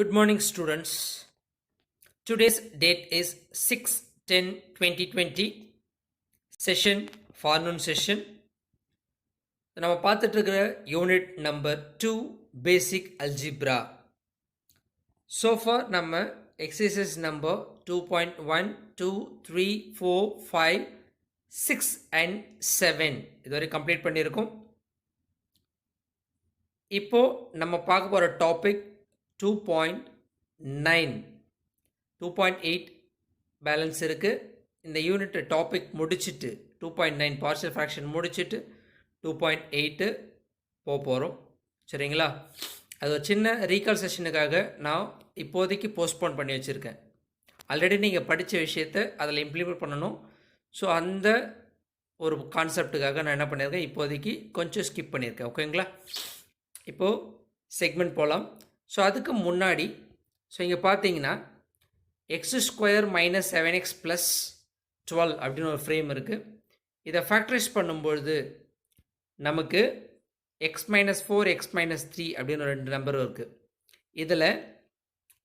Good morning, students. Today's date is 6/10/2020. Session, forenoon session. நம்ம பார்த்துட்டு இருக்கிற யூனிட் நம்பர் 2 பேசிக் algebra. So far நம்ம exercise number 2.1, 2, 3, 4, 5, 6 and 7 இதுவரை complete பண்ணியிருக்கோம். இப்போ நம்ம பார்க்க போகிற டாபிக் 2.9, 2.8 பேலன்ஸ் இருக்குது. இந்த யூனிட் டாபிக் முடிச்சுட்டு 2.9 பார்ஷியல் ஃப்ராக்ஷன் முடிச்சுட்டு 2.8 போகிறோம். சரிங்களா? அது ஒரு சின்ன ரீகால் செஷனுக்காக நான் இப்போதைக்கு போஸ்ட்போன் பண்ணி வச்சுருக்கேன். ஆல்ரெடி நீங்கள் படித்த விஷயத்தை அதில் இம்ப்ளிமெண்ட் பண்ணணும். ஸோ அந்த ஒரு கான்செப்டுக்காக நான் என்ன பண்ணியிருக்கேன், இப்போதைக்கு கொஞ்சம் ஸ்கிப் பண்ணியிருக்கேன். ஓகேங்களா? இப்போது செக்மெண்ட் போகலாம். ஸோ அதுக்கு முன்னாடி இங்கே பார்த்தீங்கன்னா x² - 7x + 12 அப்படின்னு ஒரு ஃப்ரேம் இருக்குது. இதை ஃபேக்டரைஸ் பண்ணும்பொழுது நமக்கு x - 4, x - 3 அப்படின்னு ஒரு 2 நம்பர் இருக்குது. இதில்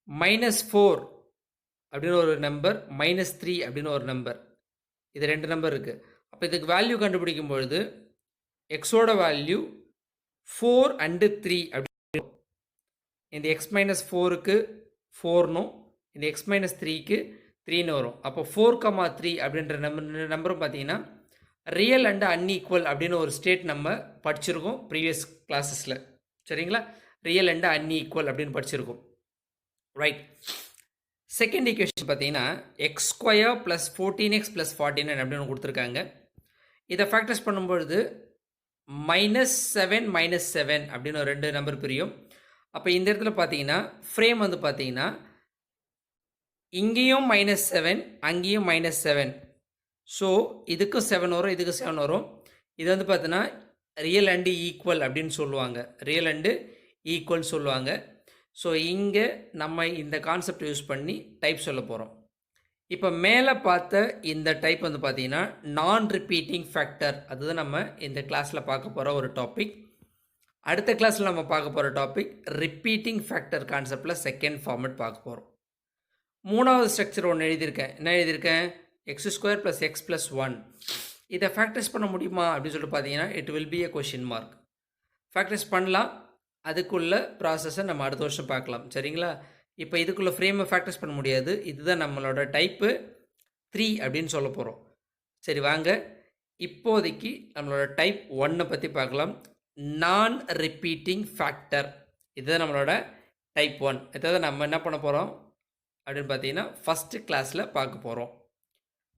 -4 அப்படின்னு ஒரு நம்பர், -3 அப்படின்னு ஒரு நம்பர், இது 2 நம்பர் இருக்குது. அப்போ இதுக்கு வேல்யூ கண்டுபிடிக்கும் பொழுது எக்ஸோட வேல்யூ 4 and 3 அப்படி, இந்த x - 4க்கு 4னும் இந்த x - 3க்கு 3ன்னு வரும். அப்போ 4, 3 அப்படின்ற நம்பரும் பார்த்தீங்கன்னா ரியல் அண்ட் அன்ஈக்குவல் அப்படின்னு ஒரு ஸ்டேட் நம்ம படிச்சிருக்கோம் ப்ரீவியஸ் கிளாஸஸில். சரிங்களா? ரியல் அண்ட் அன்ஈக்குவல் அப்படின்னு படிச்சிருக்கோம். ரைட். செகண்ட் ஈக்குவேஷன் பார்த்தீங்கன்னா x² + 14x + 49 அப்படின்னு கொடுத்துருக்காங்க. இதை ஃபேக்டர்ஸ் பண்ணும்பொழுது -7 - 7 அப்படின்னு ஒரு 2 நம்பர் பிரியும். அப்போ இந்த இடத்துல பார்த்தீங்கன்னா ஃப்ரேம் வந்து பார்த்தீங்கன்னா இங்கேயும் -7 அங்கேயும் -7. ஸோ இதுக்கும் 7 வரும், இதுக்கும் 7 வரும். இது வந்து பார்த்தீங்கன்னா ரியல் அண்டு ஈக்குவல் அப்படின்னு சொல்லுவாங்க, ரியல் அண்டு ஈக்குவல் சொல்லுவாங்க. ஸோ இங்கே நம்ம இந்த கான்செப்ட் யூஸ் பண்ணி டைப் சொல்ல போகிறோம். இப்போ மேலே பார்த்த இந்த டைப் வந்து பார்த்தீங்கன்னா நான் ரிப்பீட்டிங் ஃபேக்டர், அதுதான் நம்ம இந்த கிளாஸில் பார்க்க போகிற ஒரு டாபிக். அடுத்த கிளாஸில் நம்ம பார்க்க போகிற டாபிக் ரிப்பீட்டிங் ஃபேக்டர் கான்செப்டில் செகண்ட் ஃபார்மேட் பார்க்க போகிறோம். மூணாவது ஸ்ட்ரக்சர் ஒன்று எழுதியிருக்கேன். என்ன எழுதியிருக்கேன்? x² + x + 1. இதை ஃபேக்டர்ஸ் பண்ண முடியுமா அப்படின்னு சொல்லிட்டு பார்த்தீங்கன்னா it will B a question mark. Factors பண்ணலாம், அதுக்குள்ள ப்ராசஸை நம்ம அடுத்த வருஷம் பார்க்கலாம். சரிங்களா? இப்போ இதுக்குள்ளே ஃப்ரேமை ஃபேக்டர்ஸ் பண்ண முடியாது. இதுதான் நம்மளோட டைப்பு 3 அப்படின்னு சொல்ல போகிறோம். சரி வாங்க, இப்போதைக்கு நம்மளோட டைப் 1 பற்றி பார்க்கலாம். நான் ரிப்பீட்டிங் ஃபேக்டர், இதுதான் நம்மளோட டைப் 1. இதை நம்ம என்ன பண்ண போகிறோம் அப்படின்னு பார்த்தீங்கன்னா ஃபஸ்ட்டு கிளாஸில் பார்க்க போகிறோம்.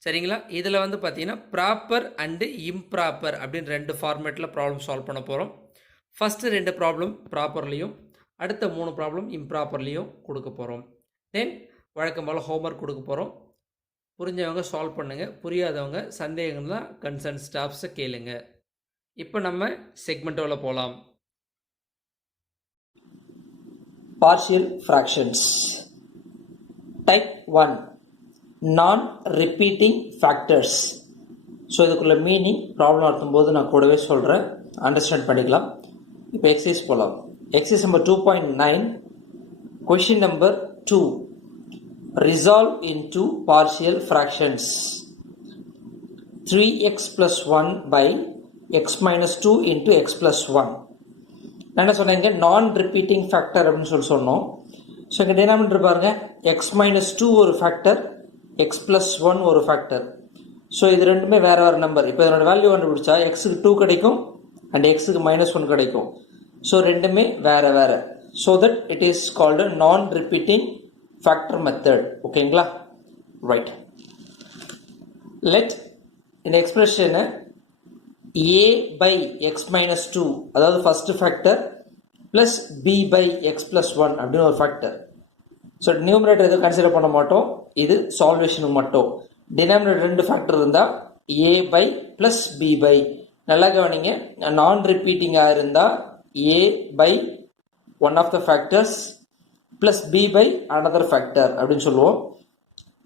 சரிங்களா? இதில் வந்து பார்த்தீங்கன்னா ப்ராப்பர் அண்டு இம்ப்ராப்பர் அப்படின்னு 2 ஃபார்மேட்டில் ப்ராப்ளம் சால்வ் பண்ண போகிறோம். ஃபஸ்ட்டு 2 ப்ராப்ளம் ப்ராப்பர்லேயும் அடுத்த 3 ப்ராப்ளம் இம்ப்ராப்பர்லேயும் கொடுக்க போகிறோம். தென் வழக்கம் போல் ஹோம்ஒர்க் கொடுக்க போகிறோம். புரிஞ்சவங்க சால்வ் பண்ணுங்கள், புரியாதவங்க சந்தேகம் தான் கன்சர்ன் ஸ்டாஃப்ஸை கேளுங்க. இப்போ நம்ம செக்மெண்ட்டோவில் போகலாம். பார்ஷியல் ஃப்ராக்ஷன்ஸ் டைப் 1 நான் ரிப்பீட்டிங் ஃபேக்டர்ஸ். ஸோ இதுக்குள்ள மீனிங் ப்ராப்ளம் நடத்தும்போது நான் கூடவே சொல்கிறேன், அண்டர்ஸ்டாண்ட் பண்ணிக்கலாம். இப்போ எக்ஸசைஸ் போகலாம். Exercise number 2.9, question number 2, resolve into partial fractions. 3x + 1 / x - 2 × x + 1. நான் என்ன சொன்னேங்க, நான் ரிப்பீட்டிங் ஃபேக்டர் அப்படின்னு சொன்னோம். ஸோ இங்கே டினாமினேட்டர் பாருங்க, x - 2 ஒரு ஃபேக்டர், x + 1 ஒரு ஃபேக்டர். ஸோ இது ரெண்டுமே வேறு வேறு நம்பர். இப்போ இதனோட வேல்யூ கண்டுபிடிச்சா எக்ஸுக்கு 2 கிடைக்கும் அண்ட் எக்ஸுக்கு -1 கிடைக்கும். ஸோ ரெண்டுமே வேறு வேறு. So that it is called நான் ரிப்பீட்டிங் ஃபேக்டர் மெத்தட். ஓகேங்களா? ரைட். லெட் இந்த எக்ஸ்பிரஷனை a/x - 2, அதாவது ஃபர்ஸ்ட் ஃபேக்டர், ப்ளஸ் b/x + 1 அப்படின்னு ஒரு ஃபேக்டர். ஸோ நியூமரேட்டர் எதுவும் கன்சிடர் பண்ண மாட்டோம், இது சால்வேஷனுக்கு மட்டும். டினாமினேட்டர் 2 ஃபேக்டர் இருந்தால் a/, ப்ளஸ் b/. நல்லா கவனிங்க, நான் ரிப்பீட்டிங்காக இருந்தால் a/, one of the factors, plus b/, another factor அப்படின்னு சொல்லுவோம்.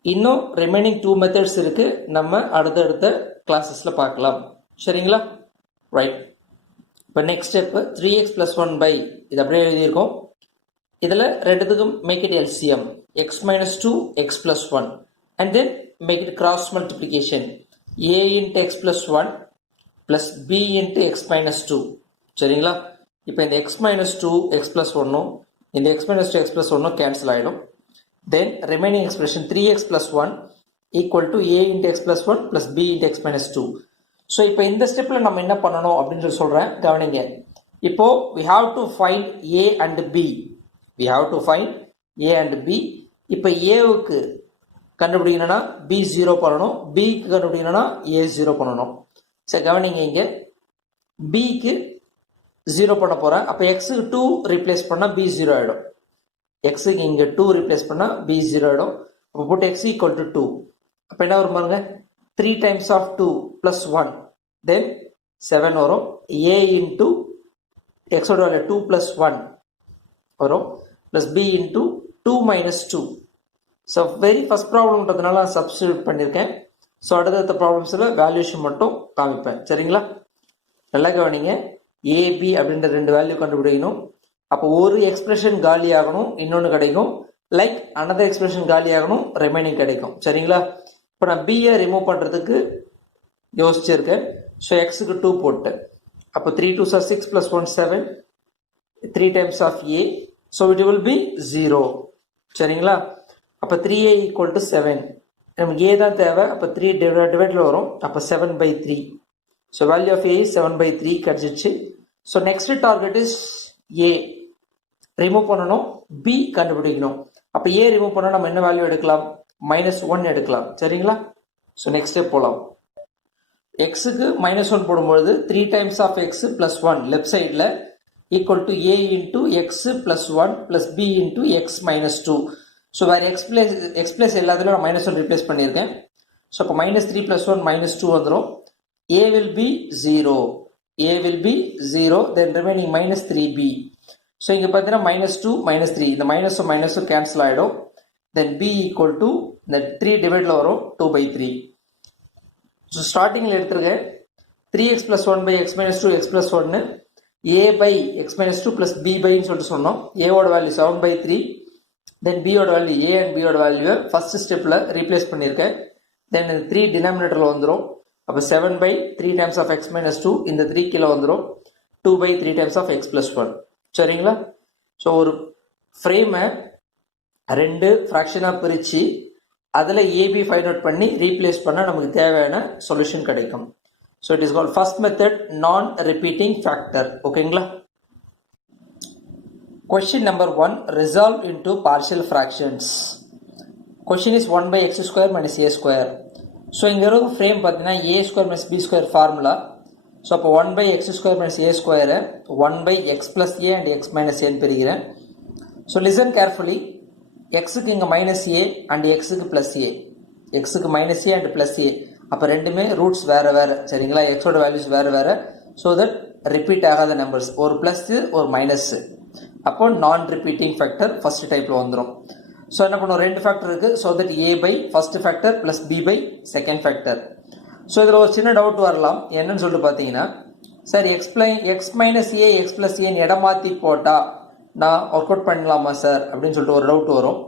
இன்னும் ரிமைனிங் 2 மெத்தட்ஸ் இருக்குது, நம்ம அடுத்தடுத்த கிளாஸஸில் பார்க்கலாம். சரிங்களா? ரைட். இப்போ நெக்ஸ்ட் ஸ்டெப்பு 3x + 1 இது அப்படியே எழுதியிருக்கோம். இதில் ரெண்டுத்துக்கும் make it LCM x minus 2 x plus 1 and then make it cross multiplication a into x plus 1 plus b into x minus 2 சரிங்களா. இப்போ இந்த x minus 2 x plus 1 இந்த x minus 2 x plus 1 cancel ஆகிடும். then remaining expression 3x plus 1 equal to a into x plus 1 plus b into x minus 2. So இப்போ இந்த ஸ்டெப்பில் நம்ம என்ன பண்ணணும் அப்படின்னு சொல்கிறேன் கவனிங்க. இப்போ we have to find a and b. we have to find a and b. இப்போ ஏவுக்கு கண்டுபிடிக்கணும்னா b 0 பண்ணணும், பிக்கு கண்டுபிடிக்கணும்னா a 0 பண்ணணும். சரி கவனிங்க, இங்கே பிக்கு 0 பண்ண போகிறேன். அப்போ எக்ஸுக்கு 2 ரீப்ளேஸ் பண்ணால் b 0 ஆகிடும். எக்ஸுக்கு இங்கே 2 ரீப்ளேஸ் பண்ணால் b 0 ஆகிடும். அப்போ போட்டு x ஈக்குவல் டு 2. அப்போ என்ன வரும் பாருங்க, 3 times of 2 plus 1 then 7 வரும். a into x ஓட வேல்யூ 2 plus 1 வரும் plus b into 2 minus 2. So very first ப்ராப்ளம்ன்றதுனால நான் சப்ஸ்டியூட் பண்ணியிருக்கேன். ஸோ அடுத்த ப்ராப்ளம்ஸில் வேல்யூஷன் மட்டும் காமிப்பேன் சரிங்களா. நல்லா கவனிங்க, ஏபி அப்படின்ற 2 வேல்யூ கண்டுபிடிக்கணும். அப்போ ஒரு எக்ஸ்பிரஷன் காலி ஆகணும், இன்னொன்று கிடைக்கும். லைக் அனதர் எக்ஸ்பிரஷன் காலி ஆகணும், ரிமைனிங் கிடைக்கும் சரிங்களா. இப்போ நான் பியை ரிமூவ் பண்ணுறதுக்கு யோசிச்சிருக்கேன். ஸோ எக்ஸுக்கு 2 போட்டேன். அப்போ 3 2s are 6 plus 1 7 3 times of a. So it will B 0 சரிங்களா. அப்போ 3a ஈக்குவல் டு 7. நமக்கு ஏ தான் தேவை. அப்போ 3 டிவைடில் வரும். அப்போ 7/3. ஸோ வேல்யூ ஆஃப் ஏ 7/3 கிடச்சிச்சு. So next target is a remove பண்ணணும், பி கண்டுபிடிக்கணும். அப்போ ஏ ரிமூவ் பண்ணால் நம்ம என்ன வேல்யூ எடுக்கலாம், -1 எடுக்கலாம் சரிங்களா. ஸோ நெக்ஸ்ட் ஸ்டெப் போகலாம். எக்ஸுக்கு -1 போடும்பொழுது 3 times of x plus 1 left சைடில் equal to a into x plus 1 plus b into x minus 2. So வேறு எக்ஸ் பிளேஸ் எல்லாத்துலையும் நான் -1 ரீப்ளேஸ் பண்ணியிருக்கேன். ஸோ அப்போ -3 plus 1 -2 வந்துடும். a will be 0, a will be 0, then remaining -3b. So இங்கே பார்த்தீங்கன்னா -2 -3 இந்த மைனஸும் கேன்சல் ஆகிடும். தென் b ஈக்குவல் டு இந்த 3 டிவைடில் வரும் 2/3. ஸோ ஸ்டார்டிங்கில் எடுத்துருக்கேன் 3x plus 1 by x minus 2 x plus 1 a by x minus 2 plus b byன்னு சொல்லிட்டு சொன்னோம். ஏவோட வேல்யூ 7/3. தென் பியோட வேல்யூ a அண்ட் பியோட வேல்யூவை ஃபர்ஸ்ட் ஸ்டெப்பில் ரீப்ளேஸ் பண்ணியிருக்கேன். தென் இந்த 3 டினாமினேட்டரில் வந்துடும். அப்போ 7/3 times of x minus 2 இந்த 3 கீழே வந்துடும். 2/3 times of x plus 1 சரிங்களா. ஸோ ஒரு ஃப்ரேமை 2 ஃப்ராக்ஷனாக பிரித்து அதில் ஏபி ஃபைண்ட் அவுட் பண்ணி ரீப்ளேஸ் பண்ணால் நமக்கு தேவையான சொல்யூஷன் கிடைக்கும். So it is called first method நான் ரிப்பீட்டிங் ஃபேக்டர். ஓகேங்களா. Question number 1, resolve into partial fractions. Question is 1/x square minus a square. So இங்கே இருக்க ஃப்ரேம் பார்த்தீங்கன்னா a square minus b square formula. So அப்போ 1/x square minus a square 1/x plus a and x minus a பிரிக்கிறேன். So listen carefully. எக்ஸுக்கு இங்கே -a and எக்ஸுக்கு +a, எக்ஸுக்கு -a and +a. அப்போ ரெண்டுமே ரூட்ஸ் வேறு வேறு சரிங்களா. எக்ஸோட வேல்யூஸ் வேறு வேறு. ஸோ தட் ரிப்பீட் ஆகாத நம்பர்ஸ், ஒரு ப்ளஸ்ஸு ஒரு மைனஸ்ஸு. அப்போ நான் ரிப்பீட்டிங் ஃபேக்டர் ஃபர்ஸ்ட் டைப்பில் வந்துடும். ஸோ என்ன பண்ணுவோம், 2 ஃபேக்டர் இருக்குது. So that a by first factor plus b by second factor. So இதில் ஒரு சின்ன டவுட் வரலாம். என்னன்னு சொல்லிட்டு பார்த்தீங்கன்னா, sir x minus a x plus ஏன்னு இடம் மாற்றி போட்டால் நான் ஒர்க் அவுட் பண்ணலாமா சார் அப்படின்னு சொல்லிட்டு ஒரு டவுட் வரும்.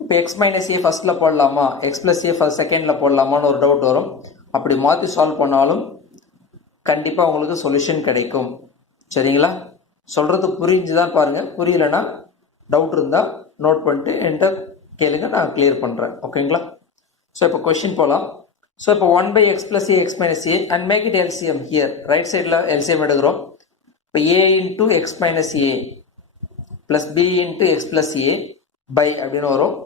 இப்போ எக்ஸ் மைனஸ் ஏ ஃபர்ஸ்ட்டில் போடலாமா, எக்ஸ் ப்ளஸ் ஏ ஃபர்ஸ்ட் செகண்டில் போடலாமான்னு ஒரு டவுட் வரும். அப்படி மாற்றி சால்வ் பண்ணாலும் கண்டிப்பாக உங்களுக்கு சொல்யூஷன் கிடைக்கும் சரிங்களா. சொல்கிறது புரிஞ்சுதான் பாருங்கள், புரியலைன்னா டவுட் இருந்தால் நோட் பண்ணிட்டு என்கிட்ட கேளுங்க, நான் கிளியர் பண்ணுறேன். ஓகேங்களா. ஸோ இப்போ கொஷின் போகலாம். ஸோ இப்போ 1/x plus a x minus a and make it LCM here. Right சைடில் LCM எடுக்கிறோம். இப்போ a into x minus a plus b into x plus a by அப்படின்னு வரும்.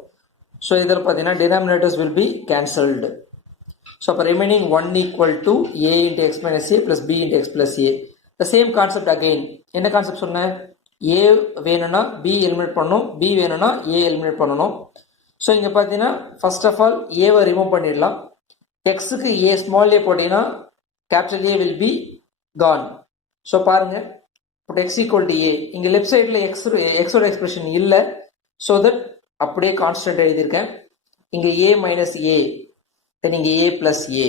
ஸோ இதில் பார்த்தீங்கன்னா denominators will be cancelled. So அப்போ remaining 1 equal to a into x minus a plus b into x plus a. The same concept again. என்ன concept சொன்னேன், a வேணும்னா b eliminate பண்ணணும், b வேணும்னா a எலிமினேட் பண்ணணும். So இங்கே பார்த்தீங்கன்னா first of all ஏவை ரிமூவ் பண்ணிடலாம். எக்ஸுக்கு ஏ ஸ்மால் ஏ போட்டிங்கன்னா capital a will be gone. So பாருங்கள், இப்போ எக்ஸ் ஈக்குவல் டு ஏ. இங்கே லெஃப்ட் சைடில் எக்ஸோட எக்ஸ்பிரஷன் இல்லை. ஸோ தட் அப்படியே கான்ஸ்டன்ட் எழுதியிருக்கேன். இங்கே ஏ மைனஸ் ஏ, தென் இங்கே ஏ ப்ளஸ் ஏ.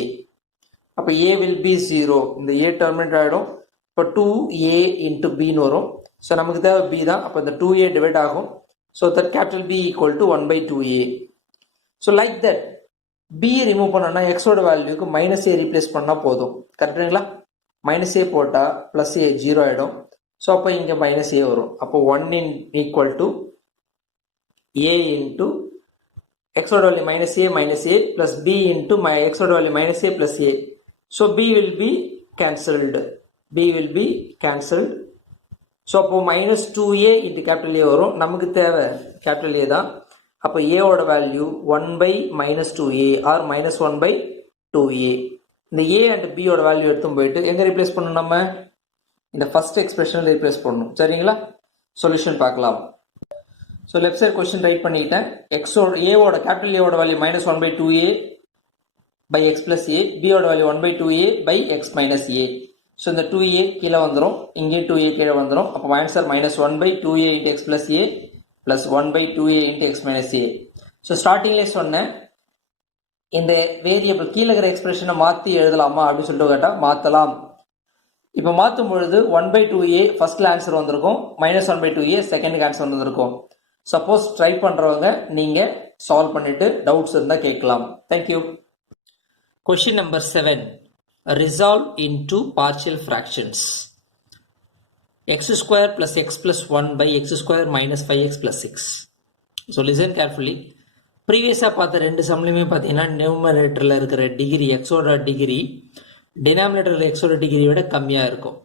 அப்போ ஏ வில் பி 0. இந்த ஏ டெர்மினேட் ஆகிடும். இப்போ 2a into bன்னு வரும். ஸோ நமக்கு தேவை b தான். அப்போ இந்த 2a டிவைட் ஆகும். So that capital B equal to 1/2a. So like that b remove பண்ணோம்னா எக்ஸோட வேல்யூக்கு -a ரீப்ளேஸ் பண்ணால் போதும். கரெக்டுங்களா? -a போட்டால் +a 0 ஆகிடும். ஸோ அப்போ இங்கே -a வரும். அப்போ 1 ஈக்குவல் டு a இன்ட்டு எக்ஸோட value -a plus b into எக்ஸோட value -a plus a. So b will be cancelled. b will be cancelled. So அப்போ -2a into capital A வரும். நமக்கு தேவை capital A தான். அப்போ a ஓட வேல்யூ 1/-2a or -1/2a. இந்த a and b ஓட வேல்யூ எடுத்து போயிட்டு எங்கே ரீப்ளேஸ் பண்ணணும்? நம்ம இந்த ஃபர்ஸ்ட் எக்ஸ்பிரஷனில் ரீப்ளேஸ் பண்ணணும். சரிங்களா? சொல்யூஷன் பார்க்கலாம். So left side question right பண்ணிட்டேன். ஏவோட கேபிட்டல் ஏவோட value -1/2a by x plus a, b ஓட value 1/2a by x minus a. So இந்த 2a கீழே வந்துடும், இங்கே 2a கீழே வந்துடும். அப்போ answer -1/2a into x plus a plus 1/2a into x minus a. So ஸ்டார்டிங்லேயே சொன்னேன், இந்த வேரியபிள் கீழே இருக்கிற எக்ஸ்பிரஷனை மாற்றி எழுதலாமா அப்படின்னு சொல்லிட்டு கேட்டால் மாற்றலாம். இப்போ மாற்றும் பொழுது 1/2a ஃபர்ஸ்ட்ல ஆன்சர் வந்திருக்கும், -1/2a செகண்டுக்கு ஆன்சர் வந்திருக்கும். சப்போஸ் ட்ரை பண்ணுறவங்க நீங்கள் சால்வ் பண்ணிட்டு டவுட்ஸ் இருந்தால் கேட்கலாம். Thank you. Question number 7. Resolve into partial fractions. x² plus x plus 1 by x² minus 5x plus 6. So listen carefully. ப்ரீவியஸாக பார்த்த ரெண்டு சம்லையுமே பார்த்தீங்கன்னா நியூமரேட்டரில் இருக்கிற டிகிரி எக்ஸோட டிகிரி டினாமினேட்டரில் எக்ஸோட டிகிரி விட கம்மியாக இருக்கும்.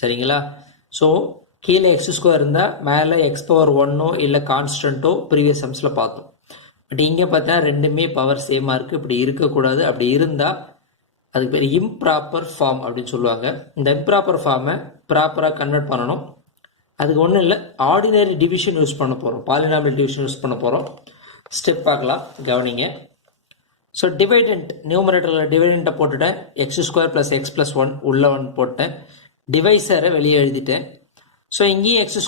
சரிங்களா? ஸோ கீழே x² இருந்தால் மேலே x⁻1 இல்லை கான்ஸ்டன்ட்டோ ப்ரீவியஸ் சம்ஸில் பார்த்தோம். பட் இங்கே பார்த்தா ரெண்டுமே பவர் சேமாக இருக்குது. இப்படி இருக்கக்கூடாது. அப்படி இருந்தால் அதுக்கு பேர் இம்ப்ராப்பர் ஃபார்ம் அப்படின்னு சொல்லுவாங்க. இந்த இம்ப்ராப்பர் ஃபார்மை ப்ராப்பராக கன்வெர்ட் பண்ணணும். அதுக்கு ஒன்றும் இல்லை, ஆர்டினரி டிவிஷன் யூஸ் பண்ண போகிறோம், பாலினாமியல் டிவிஷன் யூஸ் பண்ண போகிறோம். ஸ்டெப் பார்க்கலாம், கவனிங்க. ஸோ டிவைடண்ட் நியூமரேட்டரில் டிவைடண்ட்டை போட்டுட்டேன், x² plus x plus 1 உள்ள 1 போட்டேன், டிவைசரை வெளியே எழுதிட்டேன். ஸோ இங்கேயும் x²,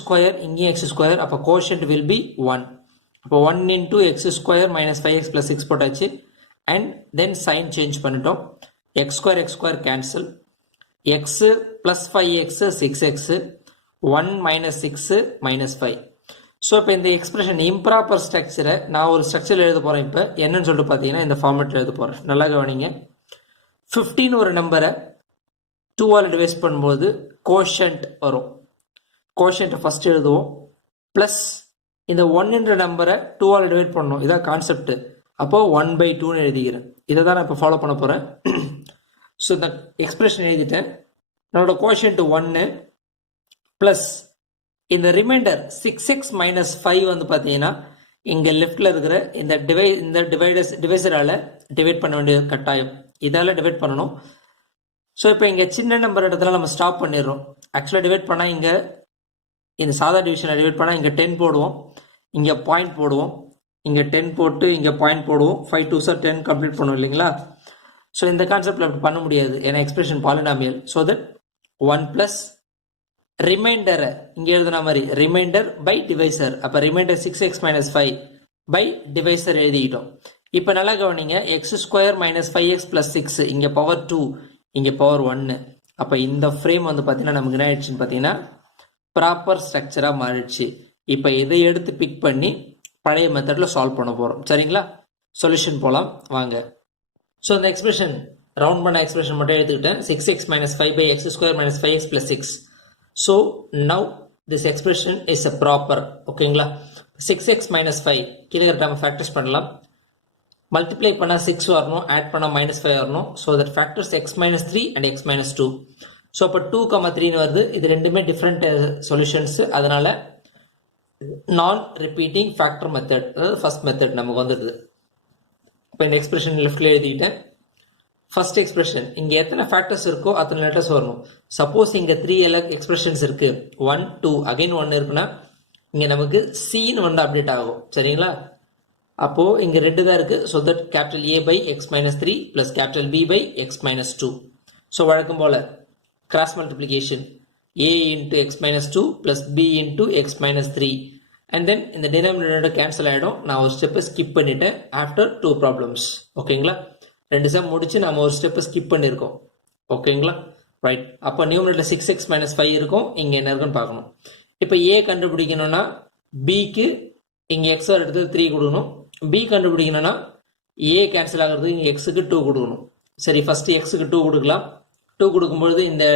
இங்கேயும் x², அப்போ கோஷன்ட் வில் பி 1. அப்போ 1 into x² minus 5x plus 6 போட்டாச்சு. அண்ட் தென் சைன் சேஞ்ச் பண்ணிட்டோம். x² cancel, x plus 5x 6x, 1 minus 6 minus 5. So இப்போ இந்த எக்ஸ்பிரஷன் இம்ப்ராப்பர் ஸ்ட்ரக்சரை நான் ஒரு ஸ்ட்ரக்சர் எழுத போகிறேன். இப்போ என்னன்னு சொல்லிட்டு பார்த்தீங்கன்னா இந்த ஃபார்மேட்டில் எழுத போகிறேன். நல்லா கவனிங்க. 15 ஒரு நம்பரை 2ஆல் டிவைஸ் பண்ணும்போது கோஷன்ட் வரும். கோஷன்ட்டை ஃபஸ்ட் எழுதுவோம். ப்ளஸ் இந்த 1என்ற நம்பரை 2ஆல் டிவைட் பண்ணணும். இதான் கான்செப்ட். அப்போது 1/2ன்னு எழுதிக்கிறேன். இதை தான் நான் இப்போ ஃபாலோ பண்ண போகிறேன். ஸோ இந்த எக்ஸ்பிரஷன் எழுதிட்டேன். என்னோட கோஷன்ட் 1 ப்ளஸ் இந்த ரிமைண்டர் 6x minus 5 வந்து பார்த்தீங்கன்னா இங்கே லெஃப்டில் இருக்கிற இந்த டிவைசரால் டிவைட் பண்ண வேண்டிய கட்டாயம். இதால் டிவைட் பண்ணணும். ஸோ இப்போ இங்கே சின்ன நம்பர் இடத்துல நம்ம ஸ்டாப் பண்ணிடுறோம். ஆக்சுவலாக டிவைட் பண்ணால் இங்கே இந்த சாதா டிவிஷனை டிவைட் பண்ணால் இங்கே 10 போடுவோம், இங்கே பாயிண்ட் போடுவோம், இங்கே 10 போட்டு இங்கே பாயிண்ட் போடுவோம். 5 2s 10 கம்ப்ளீட் பண்ணுவோம் இல்லைங்களா? ஸோ இந்த கான்செப்டில் அப்படி பண்ண முடியாது, ஏன்னா expression polynomial. So that 1 plus ரிமைண்டரை இங்கே எழுதுன மாதிரி ரிமைண்டர் பை டிவைசர். அப்போ remainder 6x minus 5 by divisor எழுதிக்கிட்டோம். இப்போ நல்லா கவனிங்க, x² minus 5x plus 6 இங்கே பவர் 2, இங்கே பவர் 1. அப்போ இந்த ஃப்ரேம் வந்து பார்த்தீங்கன்னா நமக்கு என்ன ஆயிடுச்சுன்னு பார்த்தீங்கன்னா ப்ராப்பர் ஸ்ட்ரக்சராக மாறிடுச்சு. இப்போ இதை எடுத்து பிக் பண்ணி பழைய மெத்தடில் சால்வ் பண்ண போகிறோம். சரிங்களா? சொல்யூஷன் போகலாம் வாங்க. ஸோ இந்த எக்ஸ்பிரஷன் ரவுண்ட் பண்ண எக்ஸ்பிரஷன் மட்டும் எடுத்துக்கிட்டேன். 6x minus 5 by x² minus 5x plus 6. So now this expression is a proper. ஓகேங்களா? 6x minus 5 கீழே நம்ம ஃபேக்டர்ஸ் பண்ணலாம். மல்டிப்ளை பண்ணால் 6 வரணும், ஆட் பண்ணால் -5 வரணும். So that factors x minus 3 and x minus 2. So அப்போ 2,3ன்னு வருது. இது ரெண்டுமே டிஃப்ரெண்ட் சொல்யூஷன்ஸு. அதனால நான் ரிப்பீட்டிங் ஃபேக்டர் மெத்தட், அதாவது ஃபர்ஸ்ட் மெத்தட் நமக்கு வந்துடுது. இப்போ இந்த எக்ஸ்பிரஷன் லெஃப்டில் எழுதிக்கிட்டேன். ஃபர்ஸ்ட் எக்ஸ்பிரஷன் இங்கே எத்தனை ஃபேக்டர்ஸ் இருக்கோ அத்தனை லெட்டர்ஸ் வரணும். சப்போஸ் இங்கே 3 எக்ஸ்பிரஷன்ஸ் இருக்கு, 1 2 அகைன் 1 இருக்குன்னா இங்கே நமக்கு சின்னு வந்து அப்டேட் ஆகும். சரிங்களா? அப்போது இங்கே 2 தான் இருக்குது. So that capital A by x minus 3 plus capital B by x minus 2. So வழக்கம் போல் cross multiplication A into x minus 2 plus B into x minus 3. And then இந்த டினாமினேட்டர் கேன்சல் ஆகிடும். நான் ஒரு ஸ்டெப்பை ஸ்கிப் பண்ணிட்டேன் ஆஃப்டர் 2 ப்ராப்ளம்ஸ். ஓகேங்களா? 2 some முடிச்சு நம்ம ஒரு ஸ்டெப்பை ஸ்கிப் பண்ணியிருக்கோம். ஓகேங்களா? ரைட். அப்போ நியூமரேட்டர் 6x minus 5 இருக்கும். இங்கே என்ன இருக்குன்னு பார்க்கணும். இப்போ ஏ கண்டுபிடிக்கணும்னா பிக்கு இங்கே எக்ஸ் எடுத்து 3 கொடுக்கணும். பி கண்டுபிடிக்கணும்னா ஏ கேன்சல் ஆகிறதுக்கு இங்கே எக்ஸுக்கு 2 கொடுக்கணும். சரி, ஃபர்ஸ்ட் எக்ஸுக்கு 2 கொடுக்கலாம். 2 கொடுக்கும்பொழுது இந்த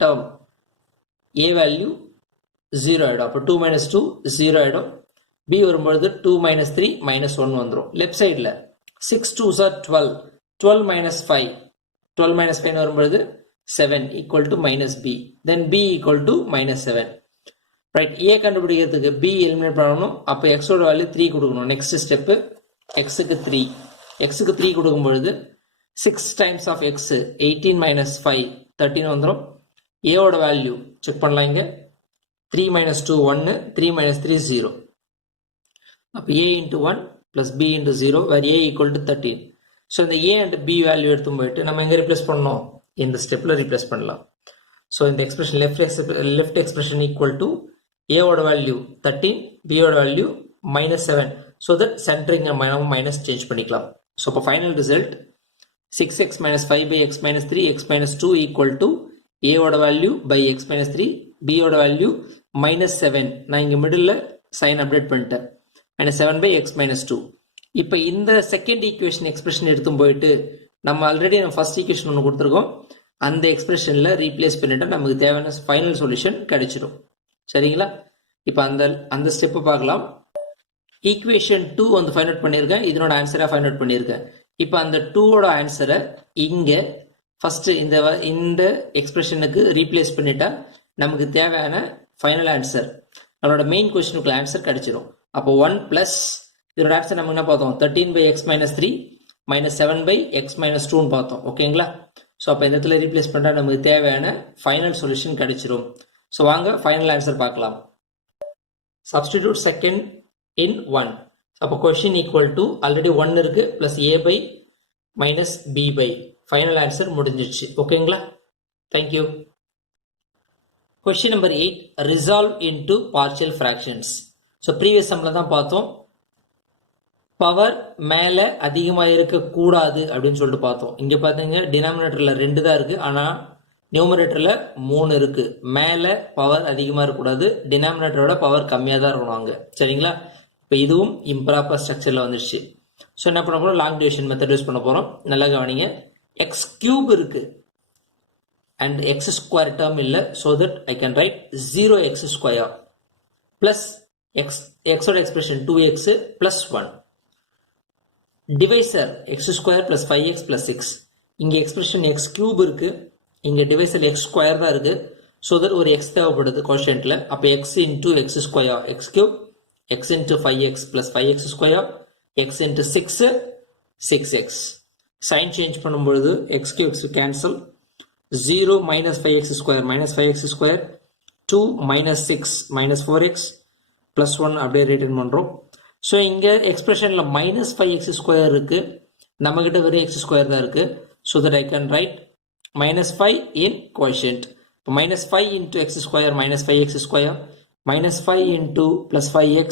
டேர்ம் ஏ வேல்யூ 0 ஆகிடும். அப்போ 2 - 2 0 ஆகிடும். பி வரும்பொழுது 2 - 3 -1 வந்துடும். லெஃப்ட் சைடில் 6 2s are 12, 12 - 5, 12 - 5 வரும்பொழுது 7 equal to -b, then b equal to -7. Right, ஏ கண்டுபிடிக்கிறதுக்கு பி எலிமினேட் பண்ணணும். அப்போ எக்ஸோட வேல்யூ 3 கொடுக்கணும். நெக்ஸ்ட் ஸ்டெப்பு எக்ஸுக்கு 3, எக்ஸுக்கு 3 கொடுக்கும் பொழுது 6 times of x 18 - 5 13 வந்துடும். ஏவோட வேல்யூ செக் பண்ணலாம். இங்கே 3 - 2 1, 3 - 3 0. அப்போ a into 1 plus b into 0 where a equal to 13. So இந்த a and b வேல்யூ எடுத்து போயிட்டு நம்ம எங்கே ரிப்ளேஸ் பண்ணோம்? இந்த ஸ்டெப்பில் ரிப்ளேஸ் பண்ணலாம். ஸோ இந்த expression left expression equal to ஏவோட வேல்யூ 13, பியோட வேல்யூ -7. ஸோ தட் சென்டரிங் நம்ம மைனஸ் சேஞ்ச் பண்ணிக்கலாம். ஸோ இப்போ final result 6x - 5 by x - 3 x - 2 equal to ஏவோட வேல்யூ பை x - 3, பியோட வேல்யூ -7. நான் இங்கே மிடில் சைன் அப்டேட் பண்ணிட்டேன். -7 by x - 2. இப்போ இந்த செகண்ட் ஈக்குவேஷன் எக்ஸ்பிரஷன் எடுத்து போயிட்டு நம்ம ஆல்ரெடி ஃபர்ஸ்ட் ஈக்குவேஷன் ஒன்று கொடுத்துருக்கோம். அந்த எக்ஸ்பிரஷனில் ரீப்ளேஸ் பண்ணிட்டா நமக்கு தேவையான ஃபைனல் சொல்யூஷன் கிடைச்சிடும். சரிங்களா? இப்போ அந்த ஸ்டெப்பை பார்க்கலாம். ஈக்குவேஷன் 2 வந்து ஃபைண்ட் அவுட் பண்ணியிருக்கேன். இதனோட ஆன்சரை ஃபைண்ட் அவுட் பண்ணியிருக்கேன். இப்போ அந்த 2ஓட ஆன்சரை இங்கே ஃபர்ஸ்ட் இந்த எக்ஸ்பிரஷனுக்கு ரீப்ளேஸ் பண்ணிட்டா நமக்கு தேவையான ஃபைனல் ஆன்சர், நம்மளோட மெயின் கொஸ்டினுக்குள்ள ஆன்சர் கிடைச்சிடும். அப்போ 1 பிளஸ் இதோட ஆன்சர் நம்ம என்ன பார்த்தோம்? 13 by x - 3 -7 by x - 2ன்னு பார்த்தோம். ஓகேங்களா? ஸோ அப்போ இந்த இடத்துல ரீப்ளேஸ் பண்ணால் நமக்கு தேவையான ஃபைனல் சொல்யூஷன் கிடைச்சிடும். ஸோ வாங்க ஃபைனல் ஆன்சர் பார்க்கலாம். Substitute second in 1. அப்போ கொஸ்டின் ஈக்குவல் டு ஆல்ரெடி 1 இருக்கு plus a by minus b by. Final answer முடிஞ்சிடுச்சு. ஓகேங்களா? Thank you. Question number 8, resolve into partial fractions. So previous சம்மில் தான் பார்த்தோம். பவர் மேலே அதிகமாக இருக்கக்கூடாது அப்படின்னு சொல்லிட்டு பார்த்தோம். இங்கே பார்த்தீங்க டினாமினேட்டரில் 2 தான் இருக்குது, ஆனால் நியூமரேட்டரில் 3 இருக்குது. மேலே பவர் அதிகமாக இருக்கக்கூடாது, டினாமினேட்டரோட பவர் கம்மியாக தான் இருக்கணும் அங்கே. சரிங்களா? இப்போ இதுவும் இம்ப்ராப்பர் ஸ்ட்ரக்சரில் வந்துடுச்சு. ஸோ என்ன பண்ண போகிறோம்? லாங் டிவிஷன் மெத்தட் யூஸ் பண்ண போகிறோம். நல்லா கவனிங்க. எக்ஸ் கியூப் இருக்குது அண்ட் எக்ஸ் ஸ்கொயர் டேர்ம் இல்லை. So that I can write 0x square plus எக்ஸோட expression 2x plus 1. Divisor x square plus 5x plus 6. இங்கே எக்ஸ்பிரஷன் எக்ஸ் கியூப் இருக்கு, இங்கே டிவைசர் எக்ஸ் ஸ்கொயர் தான் இருக்கு. ஸோ தட் ஒரு X தேவைப்படுது கோஷன்ட்ல. அப்போ x into x square x cube, x into 5x plus 5x square, x into 6 6x. Sign change பண்ணும்பொழுது x cube x cancel. 0 - 5x square -5x square, 2 - 6 -4x plus 1 அப்படியே return பண்ணுறோம். So இங்கே எக்ஸ்பிரஷனில் -5x square இருக்குது, நம்மக்கிட்ட வெறும் x square தான் இருக்குது. So that I can write -5 in quotient. இப்போ -5 into x square -5x square, -5 into plus 5x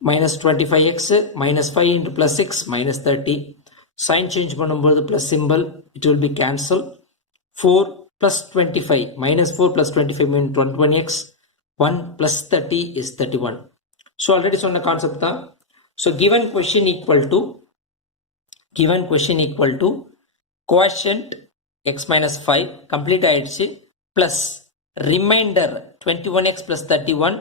-25x, -5 into plus 6 -30. Sign change பண்ணும்போது plus simple, it will be cancel. 4 + 25 -4 + 25 means 20x. 1 + 30 is 31. So already சொன்ன concept தான். So given question equal to quotient X - 5 complete ஆயிடுச்சு, plus reminder 21x + 31.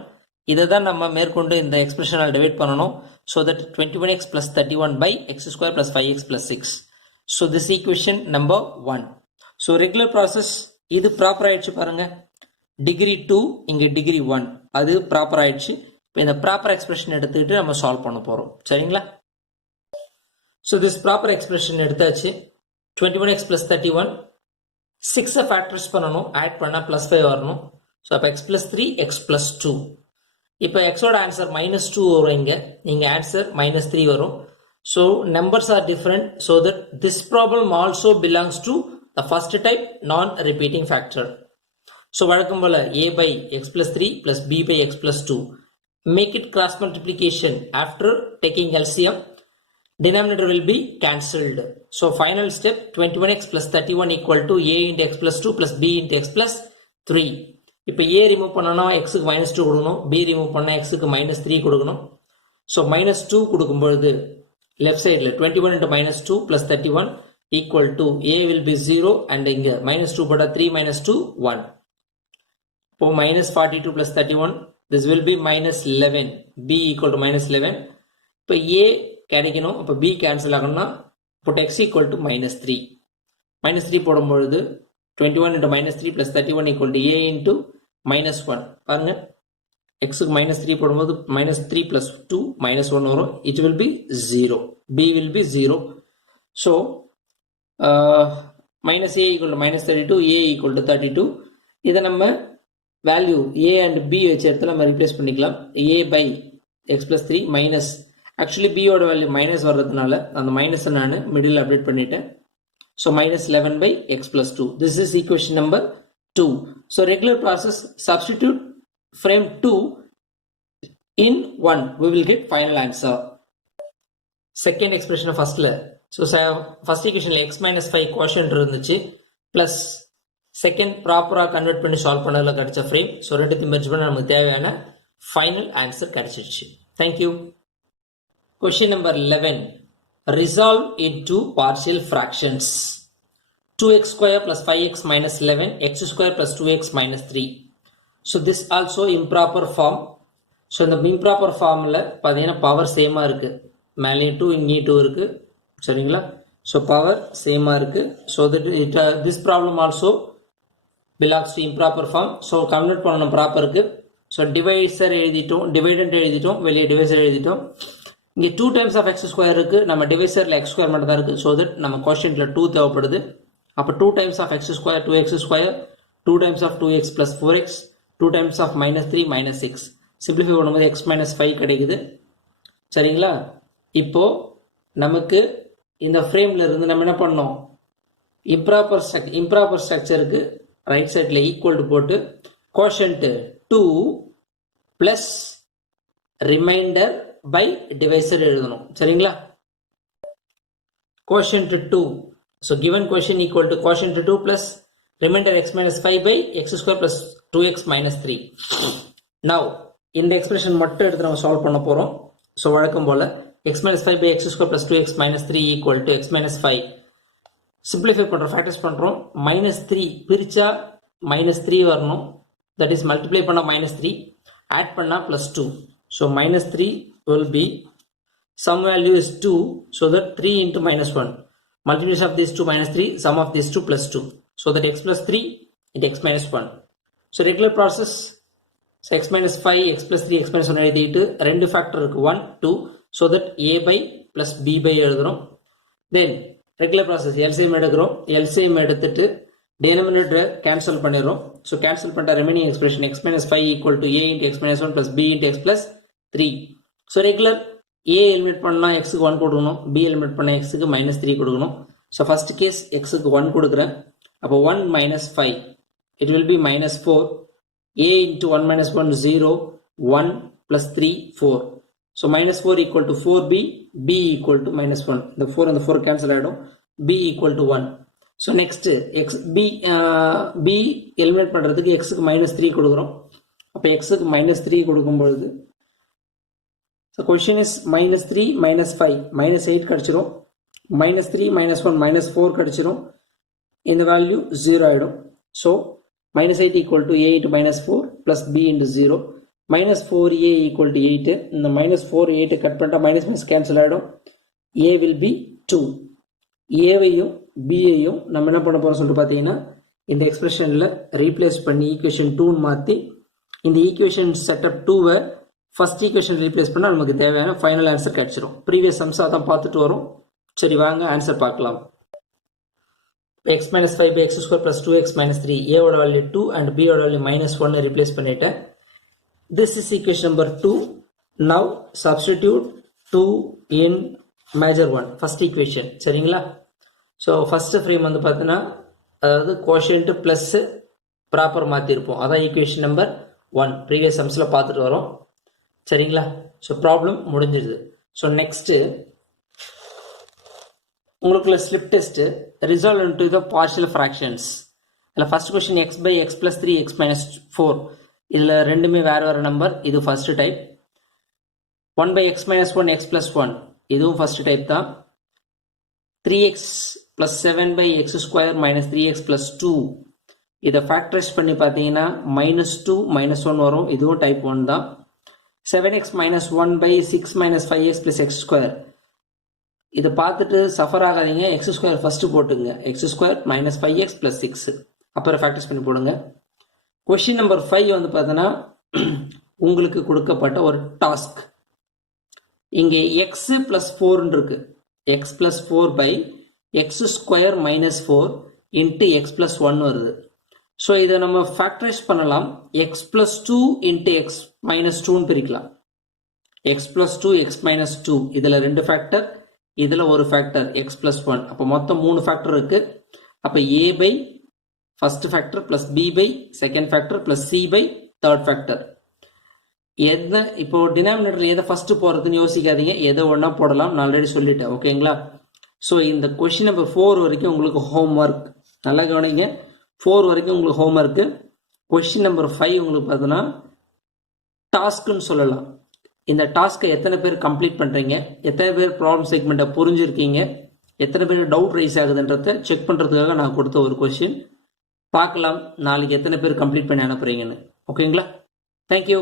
இதை தான் நம்ம மேற்கொண்டு இந்த எக்ஸ்பிரஷனால் divide பண்ணணும். So that 21x + 31 by x square + 5x + 6. So this equation number 1. So regular process இது ப்ராப்பர் ஆயிடுச்சு பாருங்க. டிகிரி 2 இங்கே டிகிரி 1 அது ப்ராப்பர் ஆயிடுச்சு. இப்போ இந்த ப்ராப்பர் எக்ஸ்பிரஷன் எடுத்துக்கிட்டு நம்ம சால்வ் பண்ண போகிறோம். சரிங்களா? ஸோ திஸ் ப்ராப்பர் எக்ஸ்பிரஷன் எடுத்தாச்சு. 21x + 31, 6 ஃபேக்டர்ஸ் பண்ணணும், ஆட் பண்ணால் +5 வரணும். ஸோ அப்போ x + 3 x + 2. இப்போ எக்ஸோட ஆன்சர் -2 வரும், இங்கே ஆன்சர் -3 வரும். So numbers are different. So that this problem also belongs to the first type நான் ரிப்பீட்டிங் ஃபேக்டர். ஸோ வழக்கம் போல் a by x + 3 + b by x + 2. Make it cross multiplication. After taking LCM, denominator will be cancelled. So final step 21x + 31 equal to a into x + 2 plus b into x + 3. இப்போ ஏ remove பண்ணோன்னா எக்ஸுக்கு -2 கொடுக்கணும், be remove பண்ணால் எக்ஸுக்கு -3 கொடுக்கணும். So -2 கொடுக்கும்பொழுது left சைடில் 21 into -2 plus 31 equal to a will be 0 and இங்கே -2 போட்டால் 3 -2 1. இப்போ -42 plus 31 this will be -11, b equal to -11. இப்போ a கிடைக்கணும், அப்போ b கேன்சல் ஆகணும்னா இப்போ x equal to -3. -3 போடும்பொழுது 21 into -3 plus 31 equal to a into -1. பாருங்க எக்ஸுக்கு -3 போடும்போது -3 plus 2 -1 வரும். it will be 0, b will be 0. so minus a equal to -32, a equal to 32. இதை நம்ம வேல்யூ a and b வச்ச இடத்துல நம்ம ரீப்ளேஸ் பண்ணிக்கலாம். a by x plus 3 minus actually b ஓட வேல்யூ மைனஸ் வர்றதுனால அந்த மைனஸை நான் மிடில் அப்டேட் பண்ணிட்டேன். So -11 by x plus 2. this is equation number 2. so regular process, substitute frame 2 in 1, we will get final answer. second expression firstல so first equationல x minus 5 quotient இருந்துச்சு plus second ப்ராப்பரா convert பண்ணி solve பண்ணதுல கிடைச்ச frame. So ரெண்டுத்தையும் merge பண்ண நமக்கு தேவையான final answer கிடைச்சிருச்சு. Thank you. Question number 11. Resolve into partial fractions. 2x square plus 5x minus 11, x square plus 2x minus 3. So this also improper form. So இந்த improper formல பார்த்தீங்கன்னா பவர் சேமாக இருக்கு, மேலேயும் 2 இங்கேயும் 2 இருக்கு, சரிங்களா? ஸோ பவர் சேமாக இருக்கு. So this problem also belongs to improper form. So convert பண்ணணும் ப்ராப்பருக்கு. ஸோ டிவைசர் எழுதிட்டோம், டிவைடண்ட் எழுதிட்டோம், வெளியே டிவைசர் எழுதிட்டோம். இங்கே 2 times of x square இருக்கு, நம்ம டிவைசரில் x square மட்டும் தான் இருக்கு. ஸோ தட் நம்ம கொஸ்டின்ல 2 தேவைப்படுது. அப்போ 2 times of x square 2x square, 2 times of 2x plus 4x, 2 times of -3 -6. Simplify பண்ணும்போது x minus 5 கிடைக்குது, சரிங்களா? இப்போ நமக்கு இந்த ஃப்ரேம்ல இருந்து நம்ம என்ன பண்ணோம், இம்ப்ராப்பர் ஸ்ட்ரக்சருக்கு ரைட் சைட்ல ஈக்குவல் டு போட்டு quotient 2 plus remainder by divisor எழுதணும், சரிங்களா? quotient 2. So given quotient equal to quotient 2 plus remainder x minus 5 by x square plus 2x minus 3. Now இந்த எக்ஸ்பிரஷன் மட்டும் எடுத்து நம்ம சால்வ் பண்ண போறோம். ஸோ வழக்கம் போல x minus 5 by x square plus 2x minus 3 equal to x minus 5. Simplify பண்றோம், factors பண்றோம். -3 பிரிச்சா -3 வரணும், தட் இஸ் மல்டிப்ளை பண்ணா -3, ஆட் பண்ணா +2. So -3 will be some value is 2, so that 3 into -1, multiplication of these two -3, sum of these 2 plus 2, so that x plus 3 into x minus 1. So regular process, so x minus 5 x plus 3 x minus 1 எழுதிட்டு ரெண்டு factor இருக்கு 1 2, so that a by plus b by எழுதுறோம். then regular process LCM எடுக்கிறோம், LCM எடுத்துட்டு denominator cancel பண்ணிடுறோம். so cancel பண்ணிட்ட remaining expression x minus 5 equal to a into x minus 1 plus b into x plus 3. So regular a eliminate பண்ணால் எக்ஸுக்கு 1 கொடுக்கணும், b eliminate பண்ணால் எக்ஸுக்கு -3 கொடுக்கணும். ஸோ ஃபர்ஸ்ட் கேஸ் எக்ஸுக்கு 1 கொடுக்குறேன், அப்போ 1 minus 5 it will be -4, a into 1 minus 1 0, 1 plus 3 4. So -4 equal to 4b, b equal to -1. இந்த 4 and 4 கேன்சல் ஆகிடும், b equal to 1. So next b eliminate பண்ணுறதுக்கு எக்ஸுக்கு -3 கொடுக்குறோம், அப்போ எக்ஸுக்கு -3 கொடுக்கும்பொழுது so question is -3 -5 -8 கிடைச்சிரும், -3 -1 -4 கிடைச்சிரும், இந்த வேல்யூ 0 ஆயிடும். So -8 equal to a into -4 plus b into 0, -4a equal to 8. இந்த -4 8 கட் பண்ணிட்டா மைனஸ் கேன்சல் ஆகிடும், a will be 2. ஏவையும் பியையும் நம்ம என்ன பண்ண போறோம் சொல்லிட்டு பார்த்தீங்கன்னா இந்த எக்ஸ்பிரஷனில் ரீப்ளேஸ் பண்ணி ஈக்குவேஷன் 2 மாற்றி இந்த ஈக்குவேஷன் செட்டப் 2வை ஃபர்ஸ்ட் ஈக்குவேஷன் ரீப்ளேஸ் பண்ணால் நமக்கு தேவையான ஃபைனல் ஆன்சர் கிடைச்சிரும். ப்ரீவியஸ் சம்ஸாக தான் பார்த்துட்டு வரும். சரி வாங்க ஆன்சர் பார்க்கலாம். x minus 5 by x square plus 2x minus 3, a ஓட வேல்யூ 2 and b ஓட வேல்யூ -1 ரீப்ளேஸ் பண்ணிட்டேன். This is equation number 2. Now substitute 2 in major 1, first equation, சரிங்களா? ஸோ ஃபர்ஸ்ட் ஃப்ரேம் வந்து பார்த்தீங்கன்னா அதாவது கோஷன்ட் ப்ளஸ் ப்ராப்பர் மாற்றிருப்போம், அதான் equation number 1 previous சம்ஸில் பார்த்துட்டு வரோம், சரிங்களா? ஸோ ப்ராப்ளம் முடிஞ்சிருது. ஸோ நெக்ஸ்ட்டு உங்களுக்குள்ள slip test resolve into the partial fractions. இல்லை first question x by x plus 3 x minus 4 இதில் ரெண்டுமே வேறு வேறு நம்பர். இது first type. 1 by x minus 1 x plus 1 இதுவும் ஃபர்ஸ்ட் டைப் தான். 3x plus 7 by x square minus 3x plus 2 இதை factorise பண்ணி பார்த்தீங்கன்னா -2 -1 வரும். இதுவும் டைப் 1 தான். 7x minus 1 by 6 minus 5x plus x square இதை பார்த்துட்டு சஃபர் ஆகாதீங்க. x square ஃபர்ஸ்ட் போட்டுங்க. x square minus 5x plus 6 அப்புறம் ஃபேக்டரைஸ் பண்ணி போடுங்க. கொஸ்டின் நம்பர் 5 வந்து பார்த்தீங்கன்னா உங்களுக்கு கொடுக்கப்பட்ட ஒரு டாஸ்க். இங்கே x plus 4 இருக்கு. x plus 4 by x square minus 4 into x plus 1 வருது. ஸோ இதை நம்ம ஃபேக்டரைஸ் பண்ணலாம். x plus 2 into x minus 2 பிரிக்கலாம். x plus 2 x minus 2 இதில் 2 ஃபேக்டர், இதில் ஒரு ஃபேக்டர் x plus 1. அப்போ மொத்தம் 3 ஃபேக்டர் இருக்கு. அப்போ a by first factor plus b by second factor plus c by third factor. எதை இப்போ டினாமினேட்டர் எதை ஃபர்ஸ்ட் போறதுன்னு யோசிக்காதீங்க. எதை ஒன்றா போடலாம். நான் ஆல்ரெடி சொல்லிட்டேன். ஓகேங்களா? ஸோ இந்த கொஸ்டின் நம்பர் 4 வரைக்கும் உங்களுக்கு ஹோம் ஒர்க். நல்லா கவனிங்க. 4 வரைக்கும் உங்களுக்கு ஹோம் ஒர்க்கு. கொஸ்டின் நம்பர் 5 உங்களுக்கு பார்த்தோன்னா டாஸ்க்குன்னு சொல்லலாம். இந்த டாஸ்க்கை எத்தனை பேர் கம்ப்ளீட் பண்ணுறீங்க, எத்தனை பேர் ப்ராப்ளம் செக்மெண்ட்டை புரிஞ்சிருக்கீங்க, எத்தனை பேர் டவுட் ரைஸ் ஆகுதுன்றத செக் பண்ணுறதுக்காக நான் கொடுத்த ஒரு கொஸ்டின். பார்க்கலாம் நாளைக்கு எத்தனை பேர் கம்ப்ளீட் பண்ணி அனுப்புறீங்கன்னு. ஓகேங்களா? தேங்க்யூ.